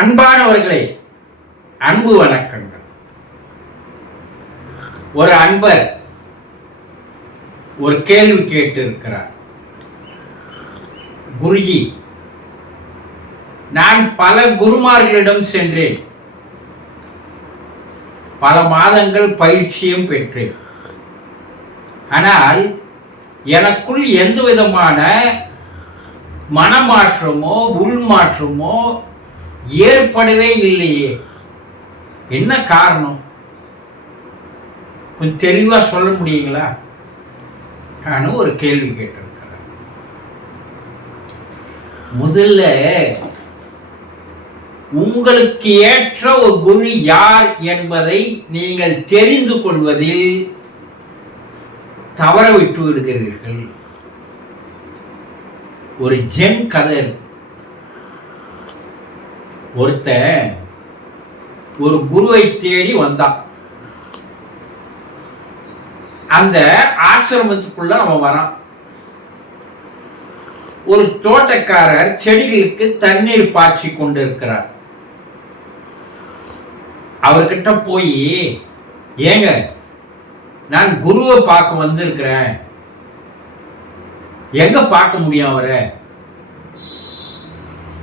அன்பானவர்களே, அன்பு வணக்கங்கள். ஒரு அன்பர் ஒரு கேள்வி கேட்டு இருக்கிறார். குருஜி, நான் பல குருமார்களிடம் சென்றேன், பல மாதங்கள் பயிற்சியும் பெற்றேன். ஆனால் எனக்குள் எந்த விதமான மனமாற்றமோ உள்மாற்றமோ ஏற்படவே இல்லையே, என்ன காரணம்? கொஞ்சம் தெளிவா சொல்ல முடியுங்களா? நானும் ஒரு கேள்வி கேட்டிருக்கிறேன். முதல்ல உங்களுக்கு ஏற்ற ஒரு குரு யார் என்பதை நீங்கள் தெரிந்து கொள்வதில் தவற விட்டு விடுகிறீர்கள். ஒரு ஜென் கதை. ஒருத்தன் ஒரு குருவை தேடி வந்தான். அந்த ஆசிரமத்துக்குள்ள அவன் வரான். ஒரு தோட்டக்காரர் செடிகளுக்கு தண்ணீர் பாய்ச்சி கொண்டிருக்கிறார். அவர்கிட்ட போய், ஏங்க, நான் குருவை பார்க்க வந்திருக்கிறேன், எங்க பார்க்க முடியும் அவரை,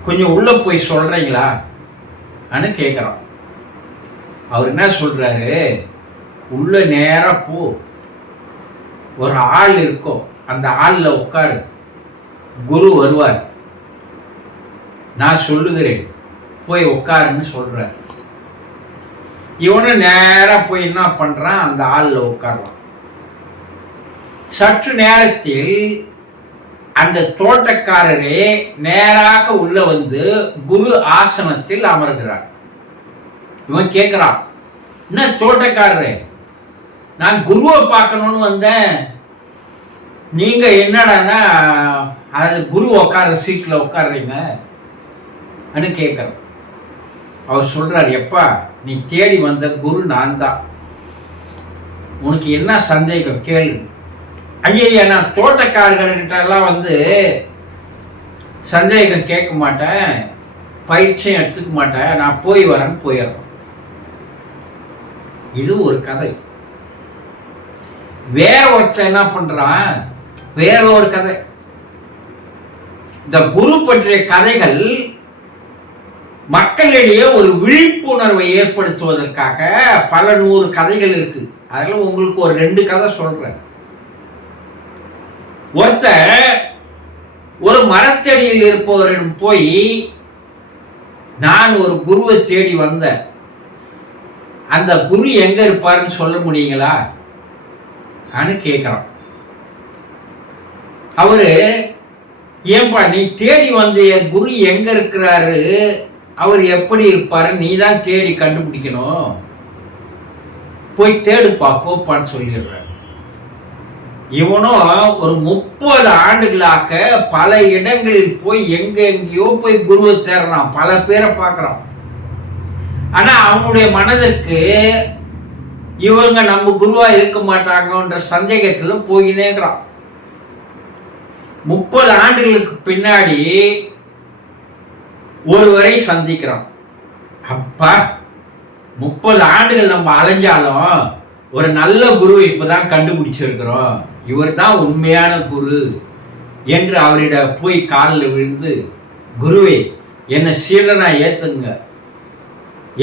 கொஞ்சம் உள்ள போய் சொல்றீங்களா அனு கேட்குறான். அவர் என்ன சொல்றாரு, உள்ள நேரா போ, ஒரு ஆள் இருக்கும், அந்த ஆள்ல உட்காரு, குரு வருவார், நான் சொல்லுகிறேன், போய் உட்காருன்னு சொல்ற. இவனு நேரா போய் என்ன பண்றான், அந்த ஆள்ல உட்காரலாம். சற்று நேரத்தில் அந்த தோட்டக்காரரே நேராக உள்ள வந்து குரு ஆசனத்தில் அமர்கிறார். இவன் கேட்கிறான், என்ன தோட்டக்காரரே, நான் குருவை பார்க்கணும்னு வந்தேன், நீங்க என்னடான்னா அது குரு உட்கார சீட்ல உட்காடுறீங்க கேட்கிறோம். அவர் சொல்றார், எப்பா, நீ தேடி வந்த குரு நான் தான், உனக்கு என்ன சந்தேகம் கேளு. ஐயா, நான் தோட்டக்காரர்கிட்ட எல்லாம் வந்து சந்தேகம் கேட்க மாட்டேன், பயிற்சியும் எடுத்துக்க மாட்டேன், நான் போய் வரேன்னு போயிடுறேன். இது ஒரு கதை. வேற ஒருத்தர் என்ன பண்றான், வேற ஒரு கதை. இந்த குரு பற்றிய கதைகள் மக்களிடையே ஒரு விழிப்புணர்வை ஏற்படுத்துவதற்காக பல 100 கதைகள் இருக்கு. அதில் உங்களுக்கு ஒரு 2 கதை சொல்றேன். ஒருத்தர் ஒரு மரத்தடியில் இருப்பவரிடம் போய், நான் ஒரு குருவை தேடி வந்தேன், அந்த குரு எங்க இருப்பாருன்னு சொல்ல முடியுங்களா கேட்கிறான். அவரு, ஏன்பா நீ தேடி வந்த குரு எங்க இருக்கிறாரு, அவர் எப்படி இருப்பாரு, நீ தான் தேடி கண்டுபிடிக்கணும், போய் தேடுப்பா போப்பான்னு சொல்லிடுற. இவனும் ஒரு 30 ஆண்டுகளாக பல இடங்களில் போய் எங்கெங்கயோ போய் குருவை தேடுறான், பல பேரை பார்க்கறான். ஆனா அவனுடைய மனதிற்கு இவங்க நம்ம குருவா இருக்க மாட்டாங்கன்ற சந்தேகத்துல போயினேங்கிறான். 30 ஆண்டுகளுக்கு பின்னாடி ஒருவரை சந்திக்கிறான். அப்பா, 30 ஆண்டுகள் நம்ம அலைஞ்சாலும் ஒரு நல்ல குரு இப்பதான் கண்டுபிடிச்சிருக்கிறோம், இவர் தான் உண்மையான குரு என்று அவரிடம் போய் காலில் விழுந்து, குருவே, என்னை சீடனா ஏத்துங்க,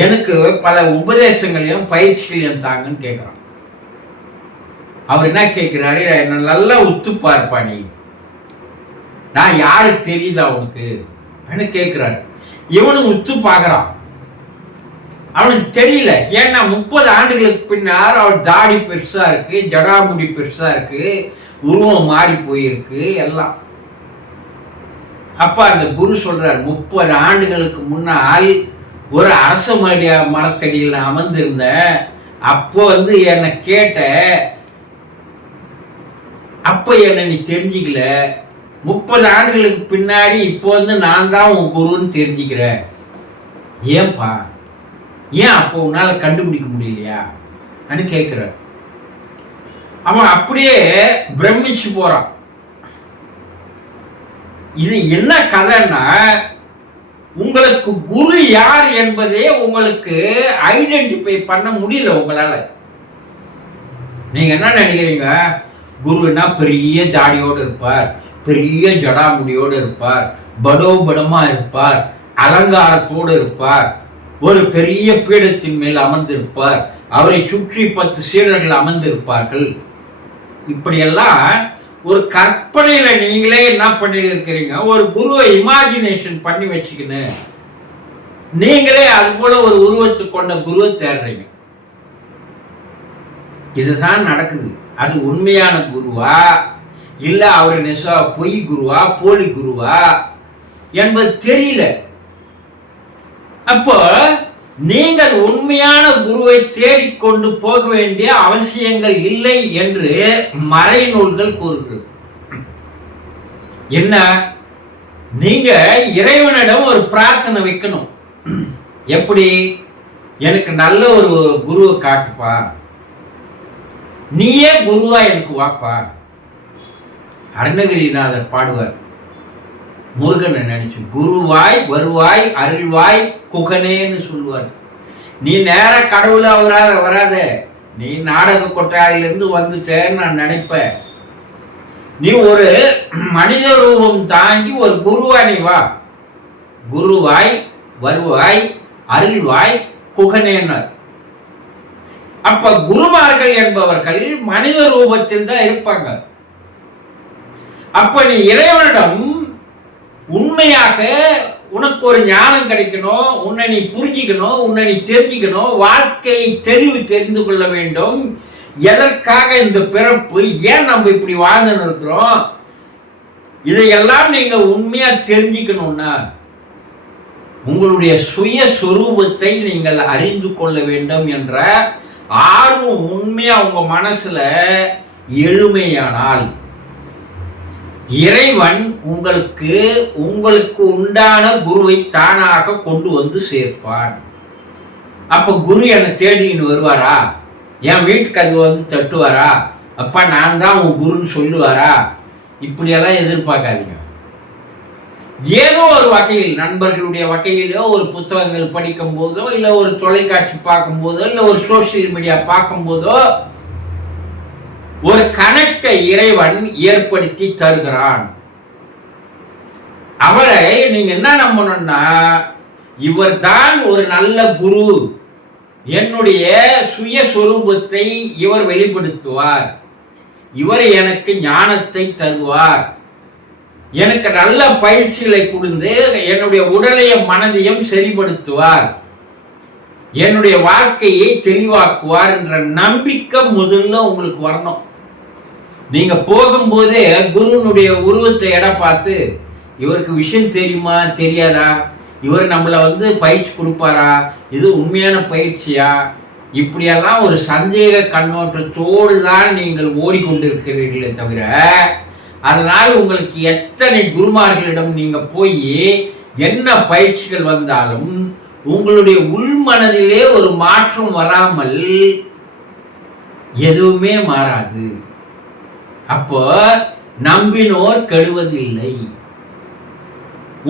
எனக்கு பல உபதேசங்களையும் பயிற்சிகளையும் தாங்கன்னு கேட்கிறான். அவர் என்ன கேட்கிறாரு, என்ன நல்லா உத்து பார்ப்பா, நீ நான் யாருக்கு தெரியுதா உனக்கு கேட்கிறாரு. இவனும் உத்து பார்க்கறான். அவனுக்கு தெரியல. ஏன்னா 30 ஆண்டுகளுக்கு பின்னால் அவர் தாடி பெருசா இருக்கு, ஜடாமுடி பெருசா இருக்கு, உருவம் மாறி போயிருக்கு எல்லாம். அப்ப அந்த குரு சொல்றார், 30 ஆண்டுகளுக்கு முன்னால் ஒரு அரச மரத்தடியில் அமர்ந்திருந்த, அப்போ வந்து என்னை கேட்ட, அப்ப என்ன நீ தெரிஞ்சுக்கல, 30 ஆண்டுகளுக்கு பின்னாடி இப்போ வந்து நான் தான் உன் குருன்னு தெரிஞ்சுக்கிற, ஏன்பா, ஏன் அப்போ உன்னால கண்டுபிடிக்க முடியலையா கேட்கிற. அவன் அப்படியே பிரமிச்சு போறான். இது என்ன கதைன்னா, உங்களுக்கு குரு யார் என்பதே உங்களுக்கு ஐடென்டிஃபை பண்ண முடியல உங்களால. நீங்க என்ன நினைக்கிறீங்க? குருன்னா பெரிய தாடியோடு இருப்பார், பெரிய ஜடாமுடியோடு இருப்பார், படோபடமா இருப்பார், அலங்காரத்தோடு இருப்பார், ஒரு பெரிய பீடத்தின் மேல் அமர்ந்திருப்பார், அவரை சுற்றி 10 சீடர்கள் அமர்ந்திருப்பார்கள். இப்படியெல்லாம் ஒரு கற்பனையில நீங்களே என்ன பண்ணிட்டு இருக்கிறீங்க? ஒரு குருவை இமேஜினேஷன் பண்ணி வச்சுக்கின்னு நீங்களே அது போல ஒரு உருவத்தை கொண்ட குருவை தேடுறீங்க. இதுதான் நடக்குது. அது உண்மையான குருவா இல்ல அவரு பொய் குருவா போலி குருவா என்பது தெரியல. அப்போ நீங்கள் உண்மையான குருவை தேடிக்கொண்டு போக வேண்டிய அவசியங்கள் இல்லை என்று மறைநூல்கள் கூறுகிறது. என்ன? நீங்க இறைவனிடம் ஒரு பிரார்த்தனை வைக்கணும். எப்படி? எனக்கு நல்ல ஒரு குருவை காட்டுப்பா, நீயே குருவா எனக்கு வாப்பா. அருணகிரிநாதர் பாடுவார், முருகனை நினைச்சு, குருவாய் வருவாய் அருள்வாய் குகனேன்னு சொல்லுவார். நீ நேர கடவுளா வராத, நீ நாடக கொட்டாயிலிருந்து வந்துட்டேன்னு நான் நினைப்பேன். நீ ஒரு மனித ரூபம் தாங்கி ஒரு குருவா நீ வா. குருவாய் வருவாய் அருள்வாய் குகனேன்னார். அப்ப குருமார்கள் என்பவர்கள் மனித ரூபத்தில் தான் இருப்பாங்க. அப்ப நீ இறைவனிடம் உண்மையாக உனக்கு ஒரு ஞானம் கிடைக்கணும், உன்னை நீ புரிஞ்சிக்கணும், உன்னை நீ தெரிஞ்சுக்கணும், வாழ்க்கையை தெரிந்து கொள்ள வேண்டும். எதற்காக இந்த பிறப்பு, ஏன் நம்ம இப்படி வாழ்ந்து இருக்கிறோம், இதையெல்லாம் நீங்க உண்மையா தெரிஞ்சுக்கணும்னா உங்களுடைய சுய சொரூபத்தை நீங்கள் அறிந்து கொள்ள வேண்டும் என்ற ஆர்வம் உண்மையா உங்க மனசுல எழுமையானால் இறைவன் உங்களுக்கு உண்டான குருவை தானாக கொண்டு வந்து சேர்ப்பான். அப்ப குரு என்னை தேடின்னு வருவாரா? என் வீட்டுக்கு அது வந்து தட்டுவாரா? அப்பா நான் தான் உன் குருன்னு சொல்லுவாரா? இப்படியெல்லாம் எதிர்பார்க்காதீங்க. ஏதோ ஒரு வகையில், நண்பர்களுடைய வகையிலோ, ஒரு புத்தகங்கள் படிக்கும் போதோ, இல்ல ஒரு தொலைக்காட்சி பார்க்கும் போதோ, இல்ல ஒரு சோசியல் மீடியா பார்க்கும் போதோ ஒரு கனெக்டை இறைவன் ஏற்படுத்தி தருகிறான். அவரை நீங்க என்ன நம்பணும்னா, இவர் தான் ஒரு நல்ல குரு, என்னுடைய சுயஸ்வரூபத்தை இவர் வெளிப்படுத்துவார், இவர் எனக்கு ஞானத்தை தருவார், எனக்கு நல்ல பயிற்சிகளை கொடுத்து என்னுடைய உடலையும் மனதையும் சரிப்படுத்துவார், என்னுடைய வாழ்க்கையை தெளிவாக்குவார் என்ற நம்பிக்கை முதல்ல உங்களுக்கு வரணும். நீங்க போகும்போதே குருனுடைய உருவத்தை இடம் பார்த்து இவருக்கு விஷயம் தெரியுமா தெரியாதா, இவர் நம்மளை வந்து பயிற்சி கொடுப்பாரா, இது உண்மையான பயிற்சியா, இப்படியெல்லாம் ஒரு சந்தேக கண்ணோட்டத்தோடு தான் நீங்கள் ஓடிக்கொண்டிருக்கிறீர்களே தவிர, அதனால் உங்களுக்கு எத்தனை குருமார்களிடம் நீங்க போய் என்ன பயிற்சிகள் வந்தாலும் உங்களுடைய உள்மனதிலே ஒரு மாற்றம் வராமல் எதுவுமே மாறாது. அப்போ நம்பினோர் கெடுவதில்லை.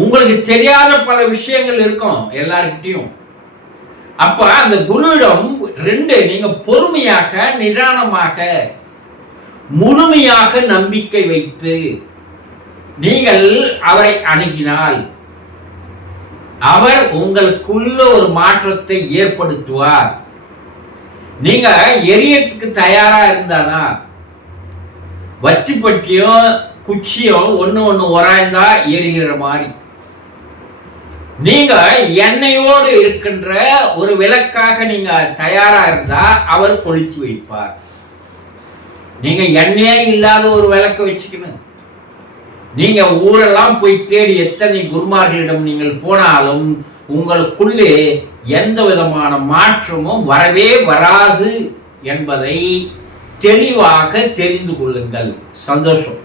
உங்களுக்கு தெரியாத பல விஷயங்கள் இருக்கும் எல்லார்கிட்டையும். அப்ப அந்த குருவிடம் நீங்க பொறுமையாக, நிதானமாக, முழுமையாக நம்பிக்கை வைத்து நீங்கள் அவரை அணுகினால் அவர் உங்களுக்குள்ள ஒரு மாற்றத்தை ஏற்படுத்துவார். நீங்க எரியத்துக்கு தயாரா இருந்தாதான், வத்தி பட்டியும் குச்சியும் ஒண்ணு உராய்ந்தா எரிகிற மாதிரி, நீங்க எண்ணெயோடு இருக்கின்ற ஒரு விளக்காக நீங்க தயாரா இருந்தா அவர் கொளுத்தி வைப்பார். நீங்க எண்ணெயே இல்லாத ஒரு விளக்கு வச்சுக்கணும். நீங்க ஊரெல்லாம் போய் தேடி எத்தனை குருமார்களிடம் நீங்கள் போனாலும் உங்களுக்குள்ளே எந்த விதமான மாற்றமும் வரவே வராது என்பதை தெளிவாக தெரிந்து கொள்ளுங்கள். சந்தோஷம்.